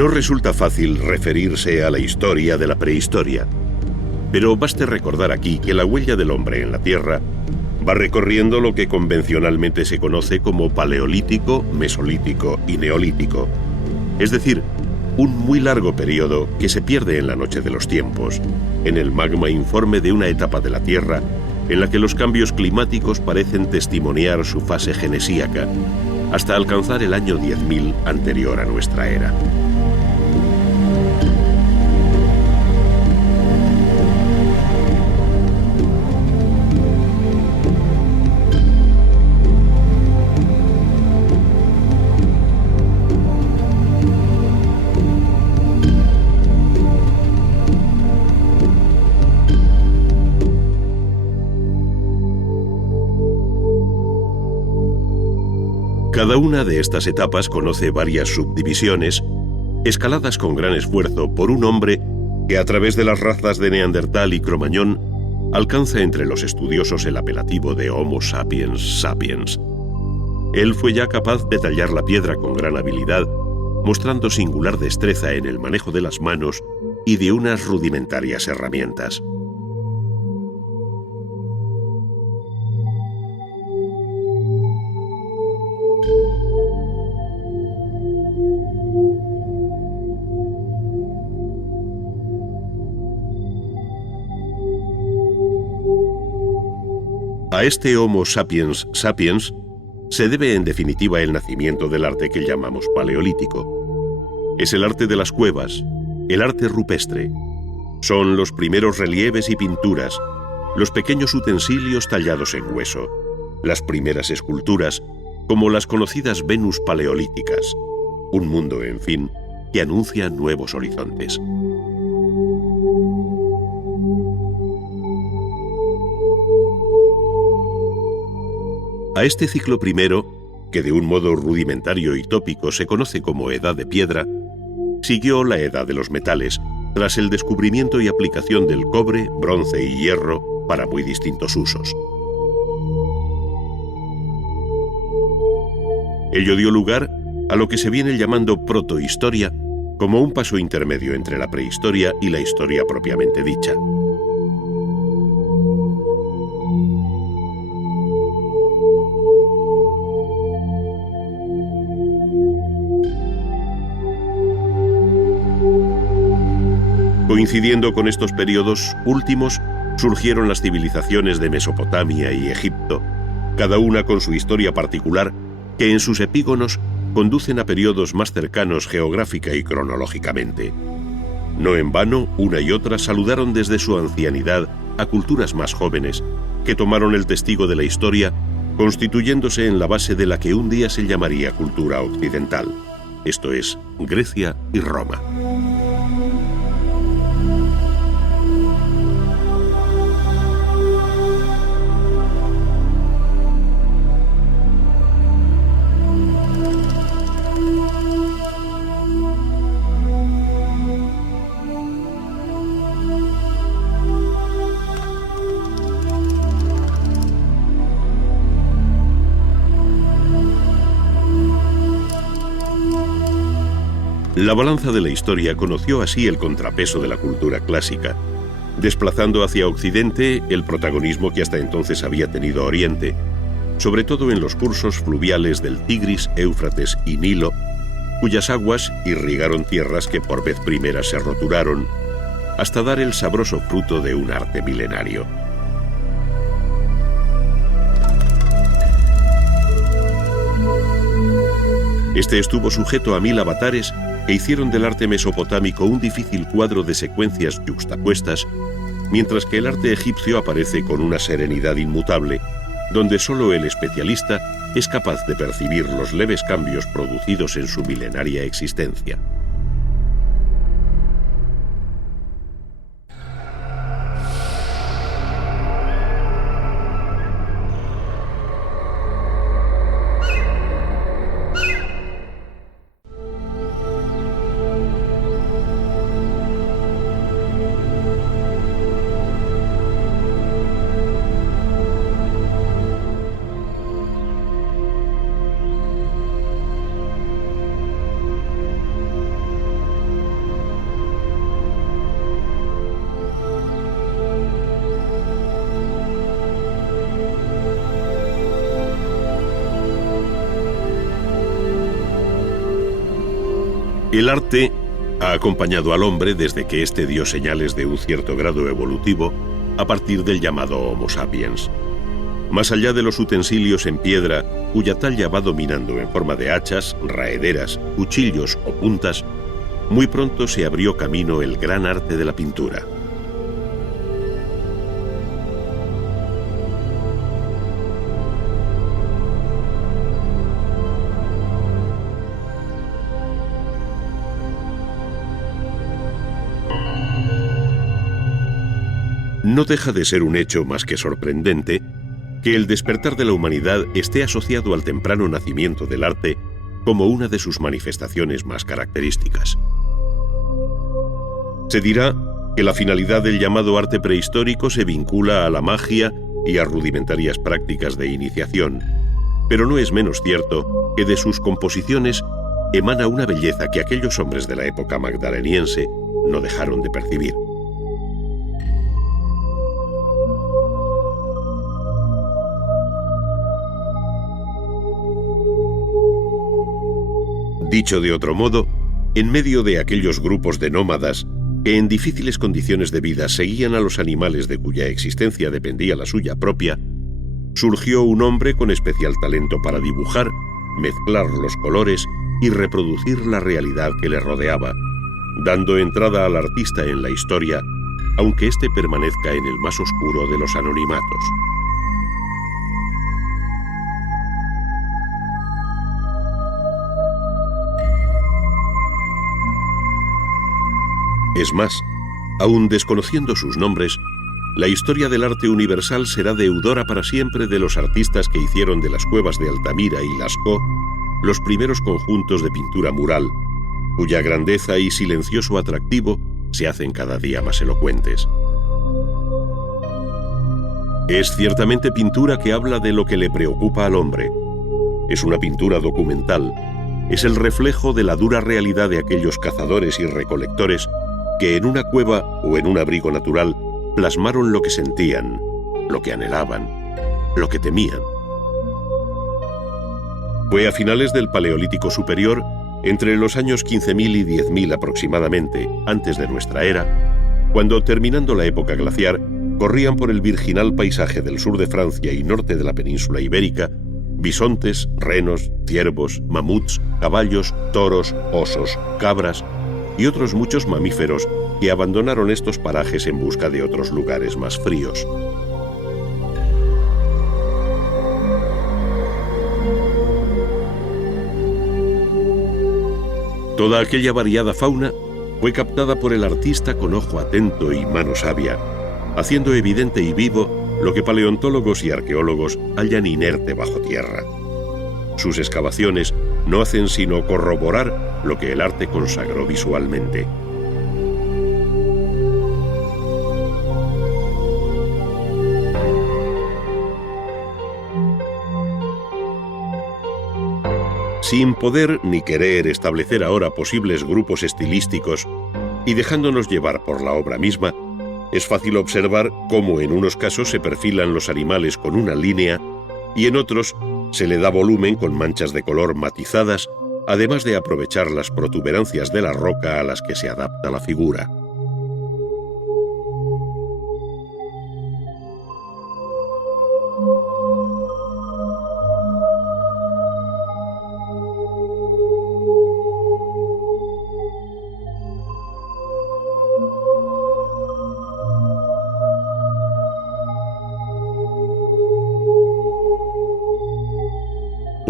No resulta fácil referirse a la historia de la prehistoria, pero baste recordar aquí que la huella del hombre en la Tierra va recorriendo lo que convencionalmente se conoce como Paleolítico, Mesolítico y Neolítico, es decir, un muy largo periodo que se pierde en la noche de los tiempos, en el magma informe de una etapa de la Tierra en la que los cambios climáticos parecen testimoniar su fase genesíaca, hasta alcanzar el año 10.000 anterior a nuestra era. Cada una de estas etapas conoce varias subdivisiones, escaladas con gran esfuerzo por un hombre que a través de las razas de Neandertal y Cromañón alcanza entre los estudiosos el apelativo de Homo sapiens sapiens. Él fue ya capaz de tallar la piedra con gran habilidad, mostrando singular destreza en el manejo de las manos y de unas rudimentarias herramientas. A este Homo sapiens sapiens se debe en definitiva el nacimiento del arte que llamamos paleolítico. Es el arte de las cuevas, el arte rupestre. Son los primeros relieves y pinturas, los pequeños utensilios tallados en hueso, las primeras esculturas, como las conocidas Venus paleolíticas. Un mundo, en fin, que anuncia nuevos horizontes. A este ciclo primero, que de un modo rudimentario y tópico se conoce como Edad de Piedra, siguió la Edad de los Metales, tras el descubrimiento y aplicación del cobre, bronce y hierro para muy distintos usos. Ello dio lugar a lo que se viene llamando protohistoria, como un paso intermedio entre la prehistoria y la historia propiamente dicha. Coincidiendo con estos periodos últimos, surgieron las civilizaciones de Mesopotamia y Egipto, cada una con su historia particular, que en sus epígonos conducen a periodos más cercanos geográfica y cronológicamente. No en vano, una y otra saludaron desde su ancianidad a culturas más jóvenes, que tomaron el testigo de la historia, constituyéndose en la base de la que un día se llamaría cultura occidental, esto es, Grecia y Roma. La balanza de la historia conoció así el contrapeso de la cultura clásica, desplazando hacia Occidente el protagonismo que hasta entonces había tenido Oriente, sobre todo en los cursos fluviales del Tigris, Éufrates y Nilo, cuyas aguas irrigaron tierras que por vez primera se roturaron, hasta dar el sabroso fruto de un arte milenario. Este estuvo sujeto a 1000 avatares que hicieron del arte mesopotámico un difícil cuadro de secuencias yuxtapuestas, mientras que el arte egipcio aparece con una serenidad inmutable, donde solo el especialista es capaz de percibir los leves cambios producidos en su milenaria existencia. El arte ha acompañado al hombre desde que éste dio señales de un cierto grado evolutivo a partir del llamado Homo sapiens. Más allá de los utensilios en piedra, cuya talla va dominando en forma de hachas, raederas, cuchillos o puntas, muy pronto se abrió camino el gran arte de la pintura. No deja de ser un hecho más que sorprendente que el despertar de la humanidad esté asociado al temprano nacimiento del arte como una de sus manifestaciones más características. Se dirá que la finalidad del llamado arte prehistórico se vincula a la magia y a rudimentarias prácticas de iniciación, pero no es menos cierto que de sus composiciones emana una belleza que aquellos hombres de la época magdaleniense no dejaron de percibir. Dicho de otro modo, en medio de aquellos grupos de nómadas que en difíciles condiciones de vida seguían a los animales de cuya existencia dependía la suya propia, surgió un hombre con especial talento para dibujar, mezclar los colores y reproducir la realidad que le rodeaba, dando entrada al artista en la historia, aunque éste permanezca en el más oscuro de los anonimatos. Es más, aun desconociendo sus nombres, la historia del arte universal será deudora para siempre de los artistas que hicieron de las cuevas de Altamira y Lascaux los primeros conjuntos de pintura mural, cuya grandeza y silencioso atractivo se hacen cada día más elocuentes. Es ciertamente pintura que habla de lo que le preocupa al hombre. Es una pintura documental. Es el reflejo de la dura realidad de aquellos cazadores y recolectores que en una cueva o en un abrigo natural plasmaron lo que sentían, lo que anhelaban, lo que temían. Fue a finales del Paleolítico Superior, entre los años 15.000 y 10.000 aproximadamente, antes de nuestra era, cuando, terminando la época glaciar, corrían por el virginal paisaje del sur de Francia y norte de la península ibérica bisontes, renos, ciervos, mamuts, caballos, toros, osos, cabras y otros muchos mamíferos que abandonaron estos parajes en busca de otros lugares más fríos. Toda aquella variada fauna fue captada por el artista con ojo atento y mano sabia, haciendo evidente y vivo lo que paleontólogos y arqueólogos hallan inerte bajo tierra. Sus excavaciones no hacen sino corroborar lo que el arte consagró visualmente. Sin poder ni querer establecer ahora posibles grupos estilísticos y dejándonos llevar por la obra misma, es fácil observar cómo en unos casos se perfilan los animales con una línea y en otros se le da volumen con manchas de color matizadas, además de aprovechar las protuberancias de la roca a las que se adapta la figura.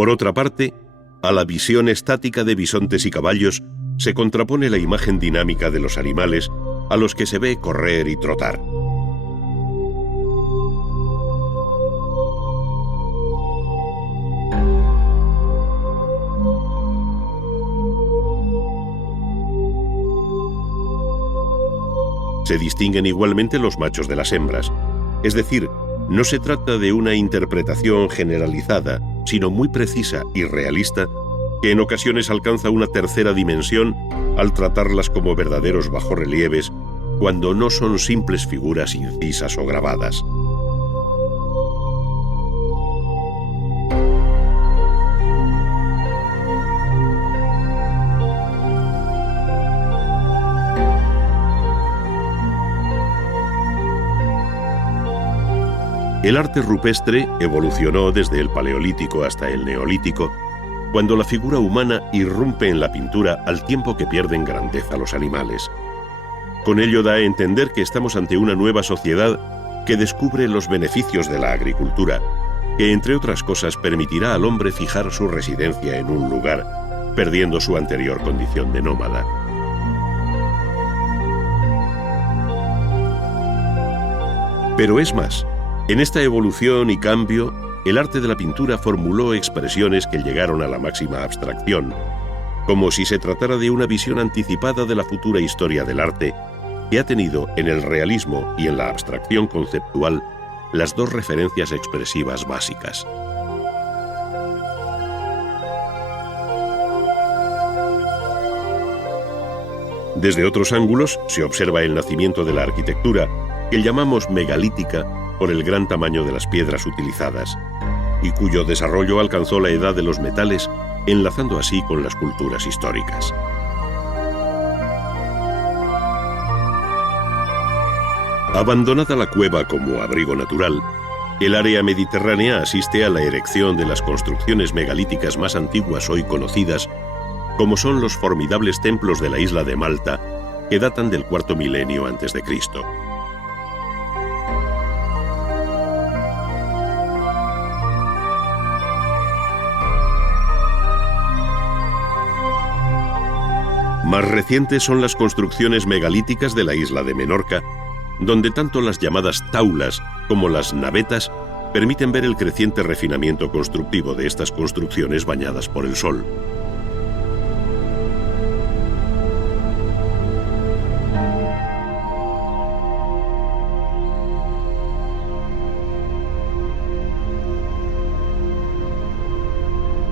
Por otra parte, a la visión estática de bisontes y caballos se contrapone la imagen dinámica de los animales a los que se ve correr y trotar. Se distinguen igualmente los machos de las hembras, es decir, no se trata de una interpretación generalizada, sino muy precisa y realista, que en ocasiones alcanza una tercera dimensión al tratarlas como verdaderos bajorrelieves, cuando no son simples figuras incisas o grabadas. El arte rupestre evolucionó desde el Paleolítico hasta el Neolítico, cuando la figura humana irrumpe en la pintura al tiempo que pierden grandeza los animales. Con ello da a entender que estamos ante una nueva sociedad que descubre los beneficios de la agricultura, que entre otras cosas permitirá al hombre fijar su residencia en un lugar, perdiendo su anterior condición de nómada. Pero es más, en esta evolución y cambio, el arte de la pintura formuló expresiones que llegaron a la máxima abstracción, como si se tratara de una visión anticipada de la futura historia del arte, que ha tenido en el realismo y en la abstracción conceptual las dos referencias expresivas básicas. Desde otros ángulos se observa el nacimiento de la arquitectura, que llamamos megalítica por el gran tamaño de las piedras utilizadas, y cuyo desarrollo alcanzó la edad de los metales, enlazando así con las culturas históricas. Abandonada la cueva como abrigo natural, el área mediterránea asiste a la erección de las construcciones megalíticas más antiguas hoy conocidas, como son los formidables templos de la isla de Malta, que datan del cuarto milenio a.C. Más recientes son las construcciones megalíticas de la isla de Menorca, donde tanto las llamadas taulas como las navetas permiten ver el creciente refinamiento constructivo de estas construcciones bañadas por el sol.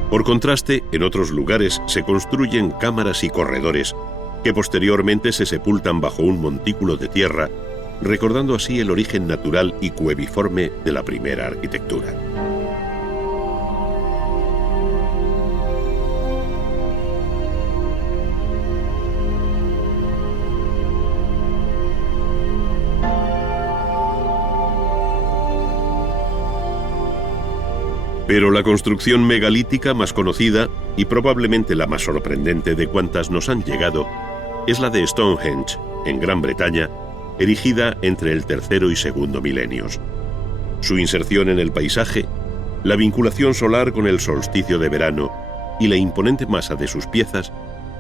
Por contraste, en otros lugares se construyen cámaras y corredores que posteriormente se sepultan bajo un montículo de tierra, recordando así el origen natural y cueviforme de la primera arquitectura. Pero la construcción megalítica más conocida, y probablemente la más sorprendente de cuantas nos han llegado, es la de Stonehenge, en Gran Bretaña, erigida entre el tercero y segundo milenios. Su inserción en el paisaje, la vinculación solar con el solsticio de verano y la imponente masa de sus piezas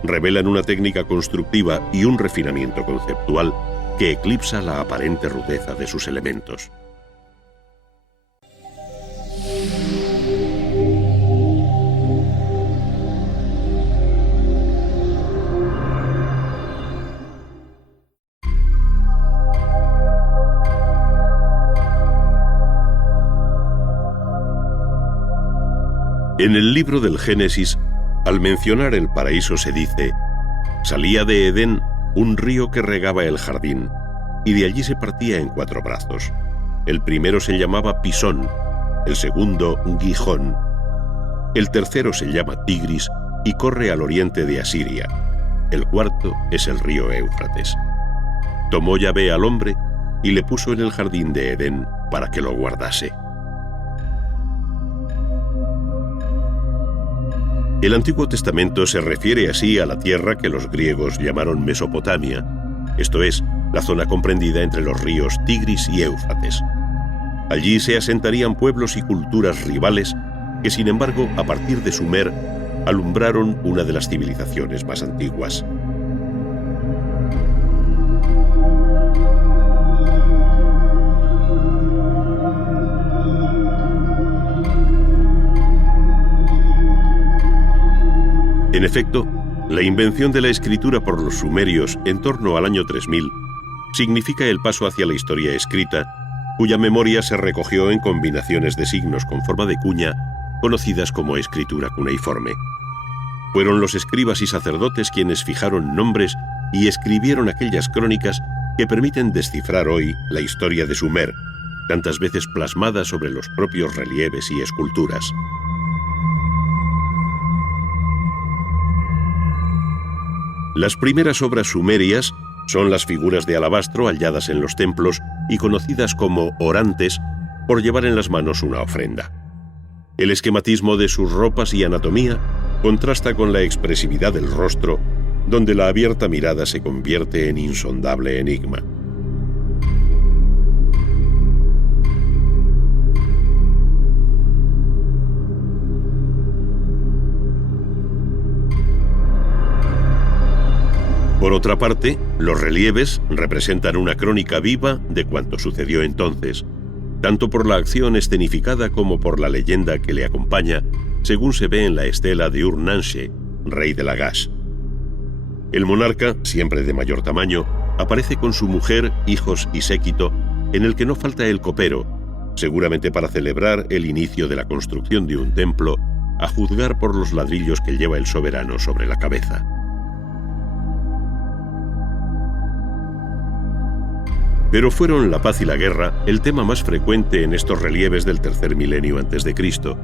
revelan una técnica constructiva y un refinamiento conceptual que eclipsa la aparente rudeza de sus elementos. En el libro del Génesis, al mencionar el paraíso se dice: salía de Edén un río que regaba el jardín, y de allí se partía en 4 brazos. El primero se llamaba Pisón, el segundo Gijón, el tercero se llama Tigris y corre al oriente de Asiria, el cuarto es el río Éufrates. Tomó Yahvé al hombre y le puso en el jardín de Edén para que lo guardase. El Antiguo Testamento se refiere así a la tierra que los griegos llamaron Mesopotamia, esto es, la zona comprendida entre los ríos Tigris y Éufrates. Allí se asentarían pueblos y culturas rivales que, sin embargo, a partir de Sumer, alumbraron una de las civilizaciones más antiguas. En efecto, la invención de la escritura por los sumerios en torno al año 3000 significa el paso hacia la historia escrita, cuya memoria se recogió en combinaciones de signos con forma de cuña, conocidas como escritura cuneiforme. Fueron los escribas y sacerdotes quienes fijaron nombres y escribieron aquellas crónicas que permiten descifrar hoy la historia de Sumer, tantas veces plasmada sobre los propios relieves y esculturas. Las primeras obras sumerias son las figuras de alabastro halladas en los templos y conocidas como orantes, por llevar en las manos una ofrenda. El esquematismo de sus ropas y anatomía contrasta con la expresividad del rostro, donde la abierta mirada se convierte en insondable enigma. Por otra parte, los relieves representan una crónica viva de cuanto sucedió entonces, tanto por la acción escenificada como por la leyenda que le acompaña, según se ve en la estela de Ur-Nanshe, rey de Lagash. El monarca, siempre de mayor tamaño, aparece con su mujer, hijos y séquito, en el que no falta el copero, seguramente para celebrar el inicio de la construcción de un templo, a juzgar por los ladrillos que lleva el soberano sobre la cabeza. Pero fueron la paz y la guerra el tema más frecuente en estos relieves del tercer milenio antes de Cristo,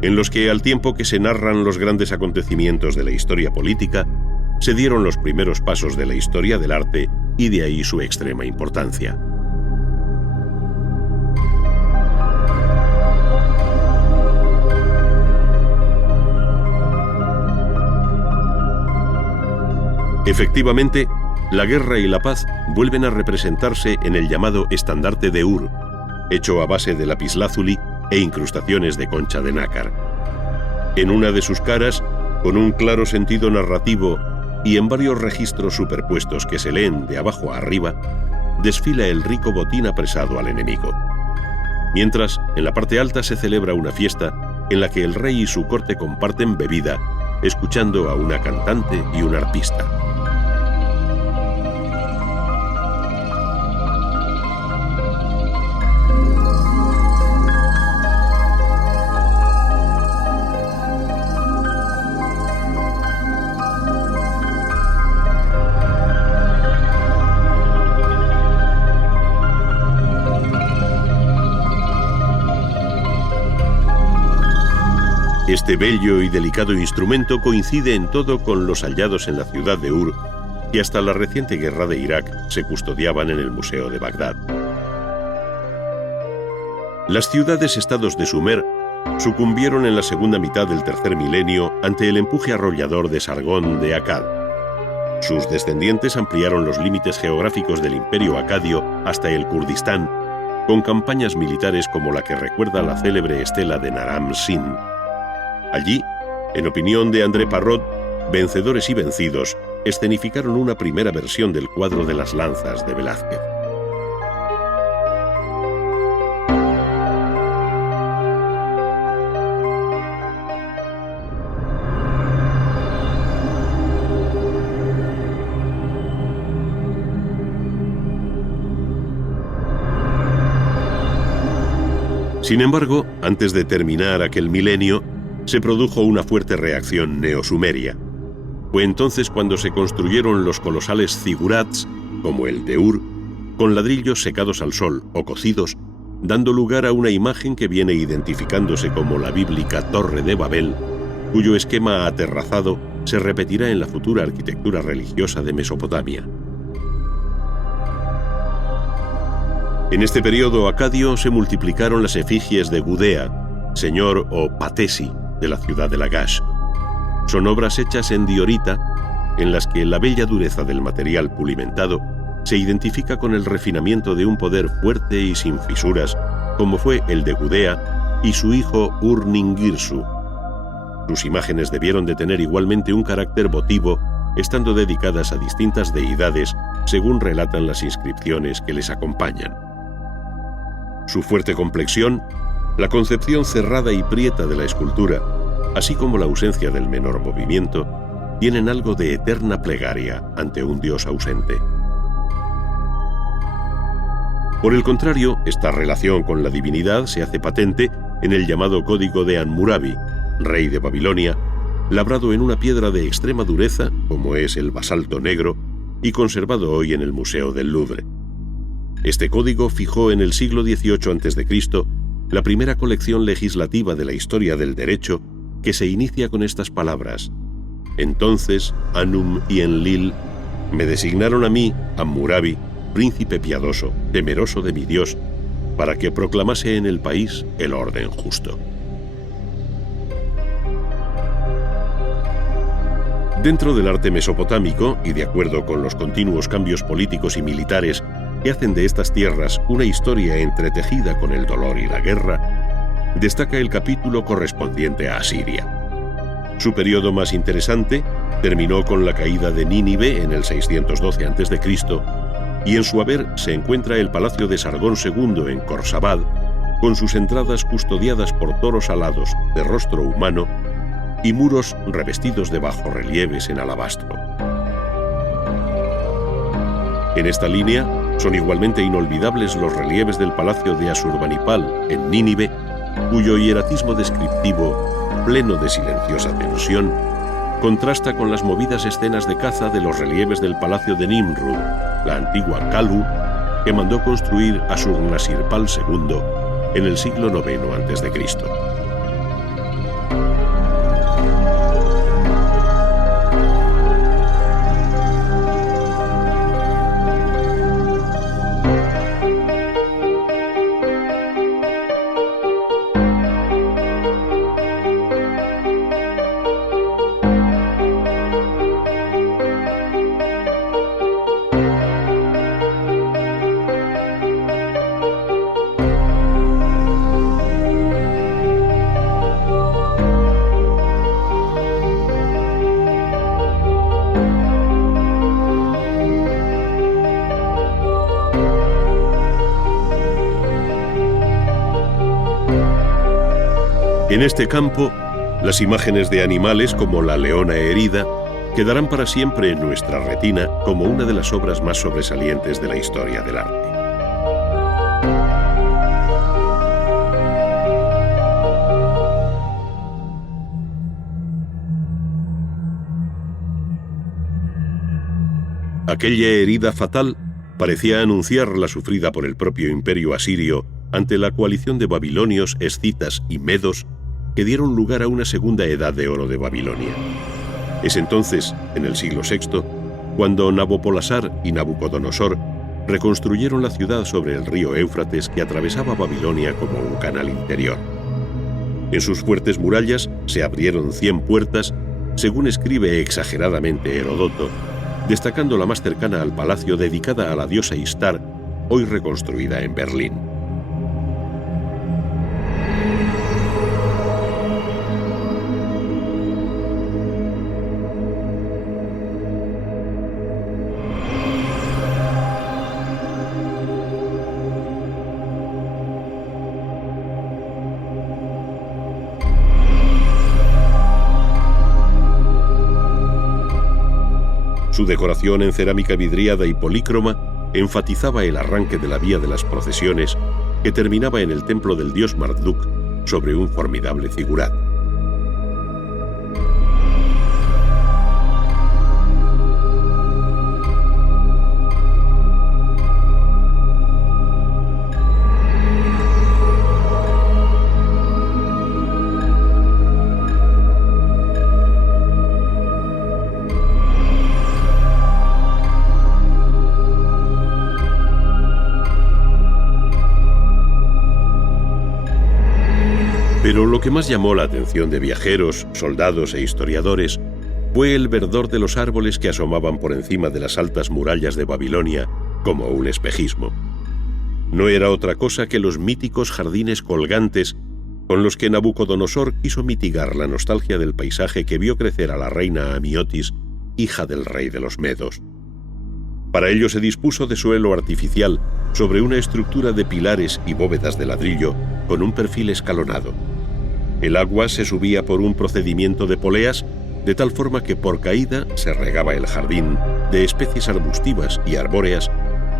en los que, al tiempo que se narran los grandes acontecimientos de la historia política, se dieron los primeros pasos de la historia del arte y de ahí su extrema importancia. Efectivamente, la guerra y la paz vuelven a representarse en el llamado estandarte de Ur, hecho a base de lapislázuli e incrustaciones de concha de nácar. En una de sus caras, con un claro sentido narrativo y en varios registros superpuestos que se leen de abajo a arriba, desfila el rico botín apresado al enemigo. Mientras, en la parte alta se celebra una fiesta en la que el rey y su corte comparten bebida, escuchando a una cantante y un arpista. Este bello y delicado instrumento coincide en todo con los hallados en la ciudad de Ur, que hasta la reciente guerra de Irak se custodiaban en el Museo de Bagdad. Las ciudades-estados de Sumer sucumbieron en la segunda mitad del tercer milenio ante el empuje arrollador de Sargón de Akkad. Sus descendientes ampliaron los límites geográficos del imperio acadio hasta el Kurdistán, con campañas militares como la que recuerda la célebre estela de Naram Sin. Allí, en opinión de André Parrot, vencedores y vencidos escenificaron una primera versión del cuadro de las lanzas de Velázquez. Sin embargo, antes de terminar aquel milenio, se produjo una fuerte reacción neosumeria. Fue entonces cuando se construyeron los colosales zigurats, como el de Ur, con ladrillos secados al sol o cocidos, dando lugar a una imagen que viene identificándose como la bíblica Torre de Babel, cuyo esquema aterrazado se repetirá en la futura arquitectura religiosa de Mesopotamia. En este periodo acadio se multiplicaron las efigies de Gudea, señor o patesi de la ciudad de Lagash. Son obras hechas en diorita, en las que la bella dureza del material pulimentado se identifica con el refinamiento de un poder fuerte y sin fisuras, como fue el de Gudea y su hijo Ur-Ningirsu. Sus imágenes debieron de tener igualmente un carácter votivo, estando dedicadas a distintas deidades, según relatan las inscripciones que les acompañan. Su fuerte complexión, la concepción cerrada y prieta de la escultura, así como la ausencia del menor movimiento, tienen algo de eterna plegaria ante un dios ausente. Por el contrario, esta relación con la divinidad se hace patente en el llamado Código de Hammurabi, rey de Babilonia, labrado en una piedra de extrema dureza, como es el basalto negro, y conservado hoy en el Museo del Louvre. Este código fijó en el siglo XVIII a.C. la primera colección legislativa de la historia del derecho, que se inicia con estas palabras: entonces Anum y Enlil me designaron a mí, Hammurabi, príncipe piadoso, temeroso de mi Dios, para que proclamase en el país el orden justo. Dentro del arte mesopotámico, y de acuerdo con los continuos cambios políticos y militares que hacen de estas tierras una historia entretejida con el dolor y la guerra, destaca el capítulo correspondiente a Asiria. Su periodo más interesante terminó con la caída de Nínive en el 612 a.C., y en su haber se encuentra el palacio de Sargón II en Khorsabad, con sus entradas custodiadas por toros alados de rostro humano y muros revestidos de bajorrelieves en alabastro. En esta línea son igualmente inolvidables los relieves del palacio de Asurbanipal en Nínive, cuyo hieratismo descriptivo, pleno de silenciosa tensión, contrasta con las movidas escenas de caza de los relieves del palacio de Nimrud, la antigua Kalu, que mandó construir Asurnasirpal II en el siglo IX a.C. En este campo, las imágenes de animales como la leona herida quedarán para siempre en nuestra retina como una de las obras más sobresalientes de la historia del arte. Aquella herida fatal parecía anunciar la sufrida por el propio imperio asirio ante la coalición de babilonios, escitas y medos que dieron lugar a una segunda edad de oro de Babilonia. Es entonces, en el siglo VI, cuando Nabopolassar y Nabucodonosor reconstruyeron la ciudad sobre el río Éufrates que atravesaba Babilonia como un canal interior. En sus fuertes murallas se abrieron 100 puertas, según escribe exageradamente Heródoto, destacando la más cercana al palacio dedicada a la diosa Istar, hoy reconstruida en Berlín. Su decoración en cerámica vidriada y polícroma enfatizaba el arranque de la vía de las procesiones que terminaba en el templo del dios Marduk sobre un formidable zigurat. Pero lo que más llamó la atención de viajeros, soldados e historiadores fue el verdor de los árboles que asomaban por encima de las altas murallas de Babilonia como un espejismo. No era otra cosa que los míticos jardines colgantes con los que Nabucodonosor quiso mitigar la nostalgia del paisaje que vio crecer a la reina Amiotis, hija del rey de los Medos. Para ello se dispuso de suelo artificial sobre una estructura de pilares y bóvedas de ladrillo con un perfil escalonado. El agua se subía por un procedimiento de poleas, de tal forma que por caída se regaba el jardín de especies arbustivas y arbóreas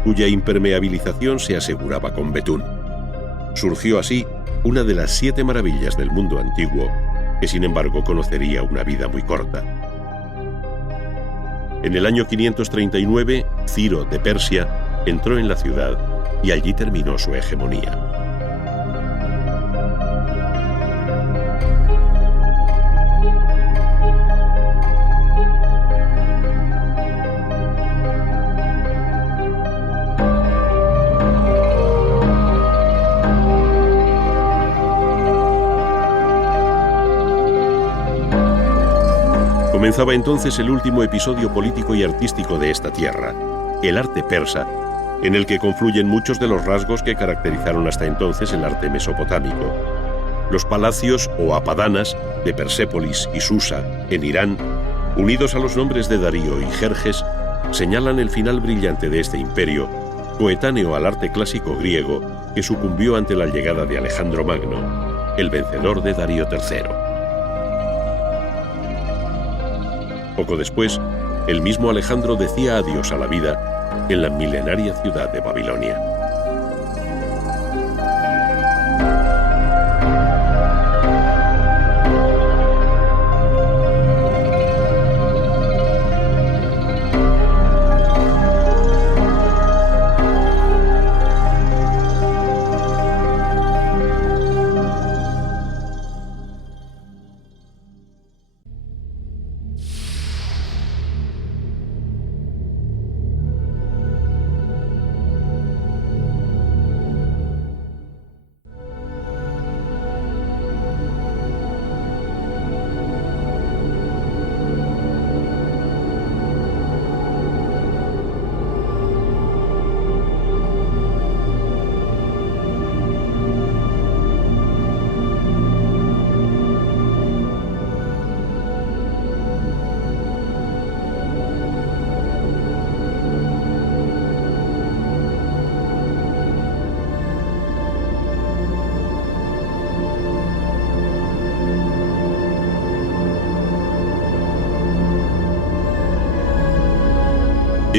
cuya impermeabilización se aseguraba con betún. Surgió así una de las 7 maravillas del mundo antiguo, que sin embargo conocería una vida muy corta. En el año 539, Ciro de Persia entró en la ciudad y allí terminó su hegemonía. Comenzaba entonces el último episodio político y artístico de esta tierra, el arte persa, en el que confluyen muchos de los rasgos que caracterizaron hasta entonces el arte mesopotámico. Los palacios o apadanas de Persépolis y Susa, en Irán, unidos a los nombres de Darío y Jerjes, señalan el final brillante de este imperio, coetáneo al arte clásico griego que sucumbió ante la llegada de Alejandro Magno, el vencedor de Darío III. Poco después, el mismo Alejandro decía adiós a la vida en la milenaria ciudad de Babilonia.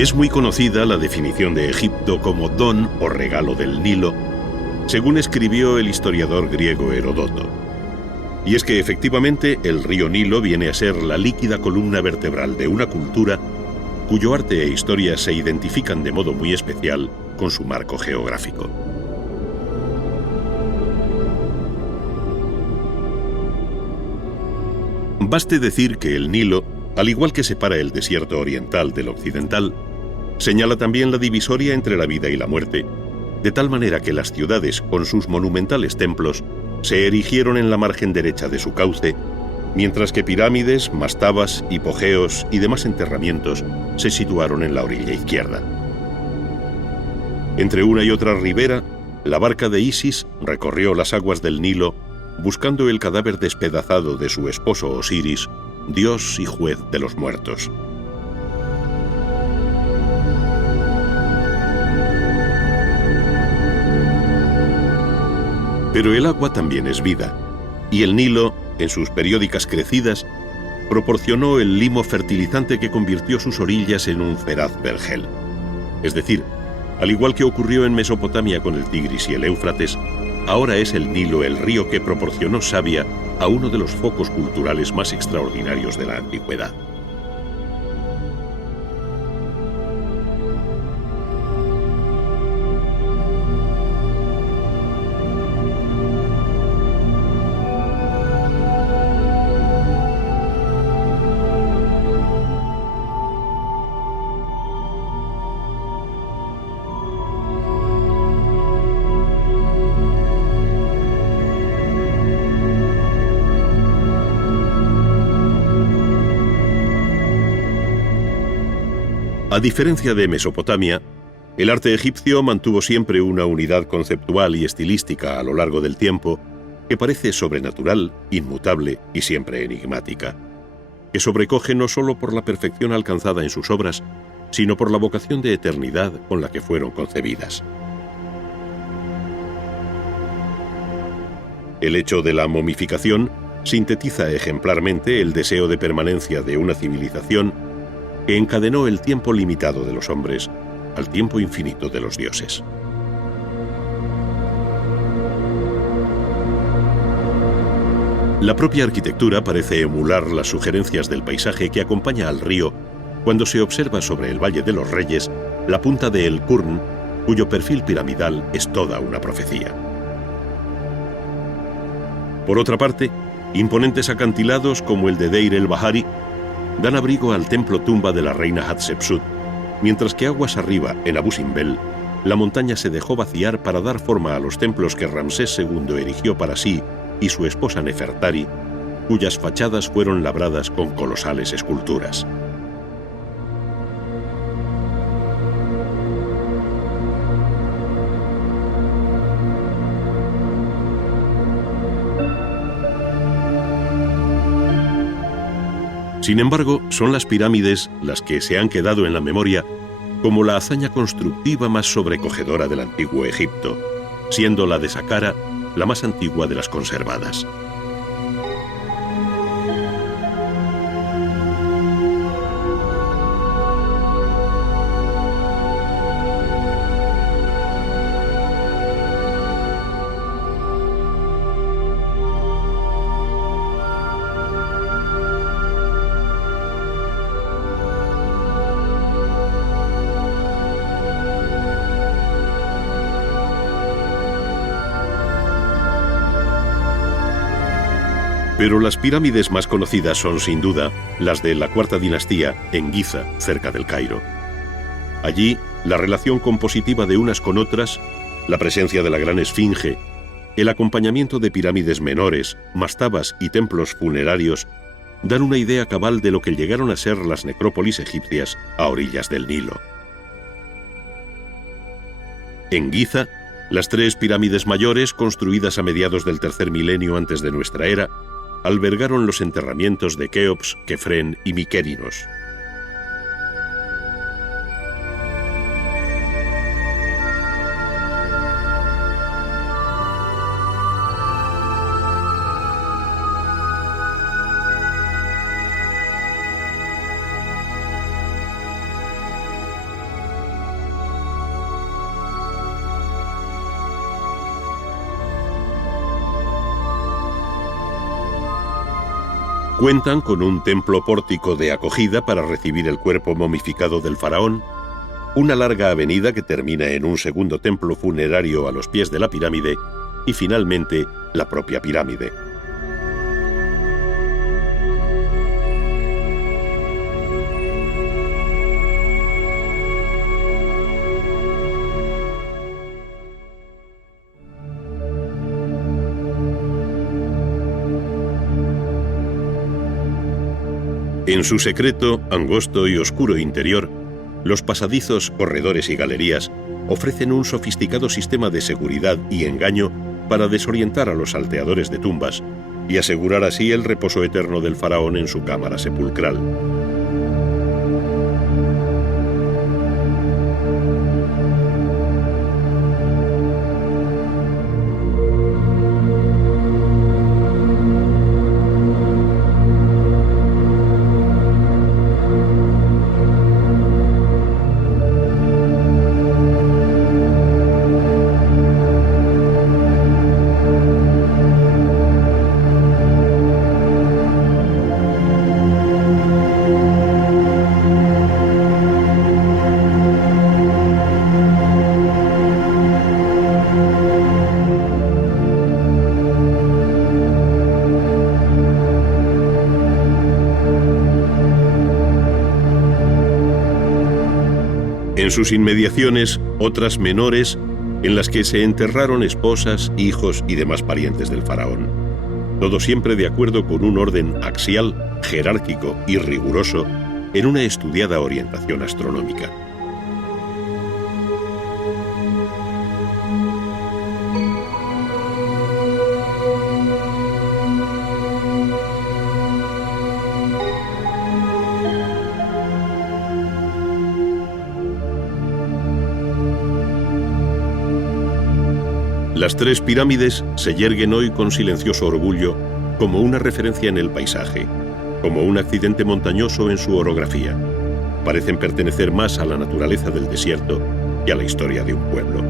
Es muy conocida la definición de Egipto como don o regalo del Nilo, según escribió el historiador griego Heródoto. Y es que efectivamente el río Nilo viene a ser la líquida columna vertebral de una cultura cuyo arte e historia se identifican de modo muy especial con su marco geográfico. Baste decir que el Nilo, al igual que separa el desierto oriental del occidental, señala también la divisoria entre la vida y la muerte, de tal manera que las ciudades, con sus monumentales templos, se erigieron en la margen derecha de su cauce, mientras que pirámides, mastabas, hipogeos y demás enterramientos se situaron en la orilla izquierda. Entre una y otra ribera, la barca de Isis recorrió las aguas del Nilo buscando el cadáver despedazado de su esposo Osiris, dios y juez de los muertos. Pero el agua también es vida, y el Nilo, en sus periódicas crecidas, proporcionó el limo fertilizante que convirtió sus orillas en un feraz vergel. Es decir, al igual que ocurrió en Mesopotamia con el Tigris y el Éufrates, ahora es el Nilo el río que proporcionó savia a uno de los focos culturales más extraordinarios de la antigüedad. A diferencia de Mesopotamia, el arte egipcio mantuvo siempre una unidad conceptual y estilística a lo largo del tiempo que parece sobrenatural, inmutable y siempre enigmática, que sobrecoge no solo por la perfección alcanzada en sus obras, sino por la vocación de eternidad con la que fueron concebidas. El hecho de la momificación sintetiza ejemplarmente el deseo de permanencia de una civilización que encadenó el tiempo limitado de los hombres al tiempo infinito de los dioses. La propia arquitectura parece emular las sugerencias del paisaje que acompaña al río cuando se observa sobre el Valle de los Reyes la punta de El Qurn, cuyo perfil piramidal es toda una profecía. Por otra parte, imponentes acantilados como el de Deir el-Bahari dan abrigo al templo tumba de la reina Hatshepsut, mientras que aguas arriba, en Abu Simbel, la montaña se dejó vaciar para dar forma a los templos que Ramsés II erigió para sí y su esposa Nefertari, cuyas fachadas fueron labradas con colosales esculturas. Sin embargo, son las pirámides las que se han quedado en la memoria como la hazaña constructiva más sobrecogedora del antiguo Egipto, siendo la de Saqqara la más antigua de las conservadas. Pero las pirámides más conocidas son, sin duda, las de la Cuarta Dinastía en Giza, cerca del Cairo. Allí, la relación compositiva de unas con otras, la presencia de la Gran Esfinge, el acompañamiento de pirámides menores, mastabas y templos funerarios dan una idea cabal de lo que llegaron a ser las necrópolis egipcias a orillas del Nilo. En Giza, las 3 pirámides mayores, construidas a mediados del tercer milenio antes de nuestra era, albergaron los enterramientos de Keops, Kefren y Mykerinos. Cuentan con un templo pórtico de acogida para recibir el cuerpo momificado del faraón, una larga avenida que termina en un segundo templo funerario a los pies de la pirámide y finalmente la propia pirámide. En su secreto, angosto y oscuro interior, los pasadizos, corredores y galerías ofrecen un sofisticado sistema de seguridad y engaño para desorientar a los salteadores de tumbas y asegurar así el reposo eterno del faraón en su cámara sepulcral. En sus inmediaciones, otras menores, en las que se enterraron esposas, hijos y demás parientes del faraón. Todo siempre de acuerdo con un orden axial, jerárquico y riguroso, en una estudiada orientación astronómica. Las 3 pirámides se yerguen hoy con silencioso orgullo como una referencia en el paisaje, como un accidente montañoso en su orografía. Parecen pertenecer más a la naturaleza del desierto que a la historia de un pueblo.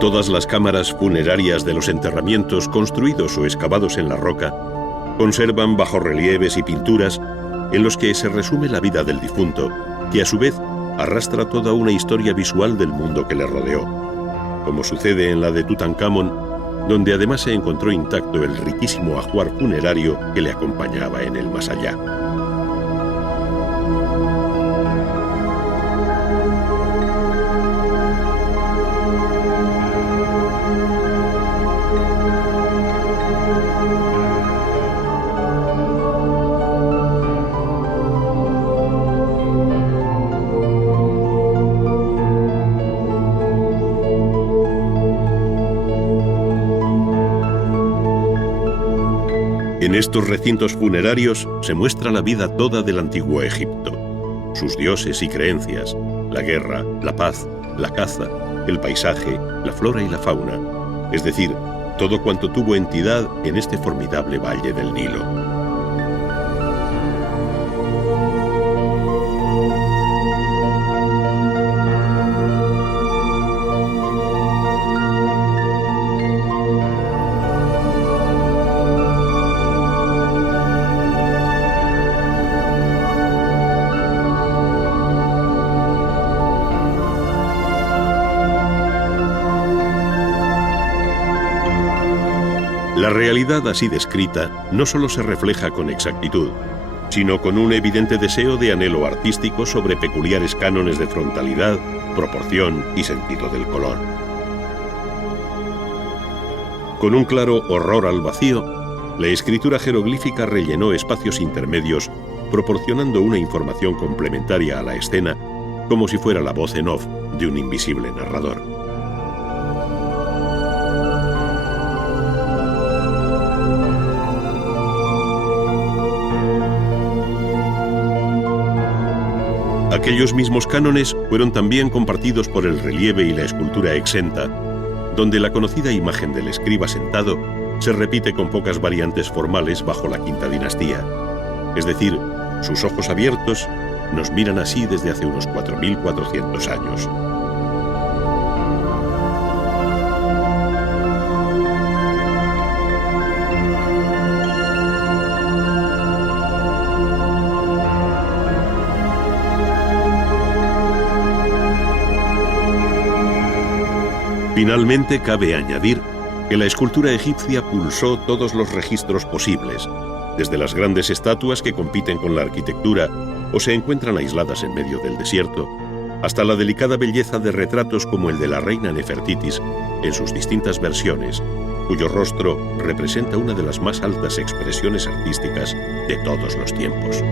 Todas las cámaras funerarias de los enterramientos construidos o excavados en la roca conservan bajorrelieves y pinturas en los que se resume la vida del difunto, que a su vez arrastra toda una historia visual del mundo que le rodeó, como sucede en la de Tutankamón, donde además se encontró intacto el riquísimo ajuar funerario que le acompañaba en el más allá. En estos recintos funerarios se muestra la vida toda del antiguo Egipto, sus dioses y creencias, la guerra, la paz, la caza, el paisaje, la flora y la fauna, es decir, todo cuanto tuvo entidad en este formidable valle del Nilo. La realidad así descrita no solo se refleja con exactitud, sino con un evidente deseo de anhelo artístico sobre peculiares cánones de frontalidad, proporción y sentido del color. Con un claro horror al vacío, la escritura jeroglífica rellenó espacios intermedios, proporcionando una información complementaria a la escena, como si fuera la voz en off de un invisible narrador. Aquellos mismos cánones fueron también compartidos por el relieve y la escultura exenta, donde la conocida imagen del escriba sentado se repite con pocas variantes formales bajo la quinta dinastía. Es decir, sus ojos abiertos nos miran así desde hace unos 4.400 años. Finalmente, cabe añadir que la escultura egipcia pulsó todos los registros posibles, desde las grandes estatuas que compiten con la arquitectura o se encuentran aisladas en medio del desierto, hasta la delicada belleza de retratos como el de la reina Nefertitis en sus distintas versiones, cuyo rostro representa una de las más altas expresiones artísticas de todos los tiempos.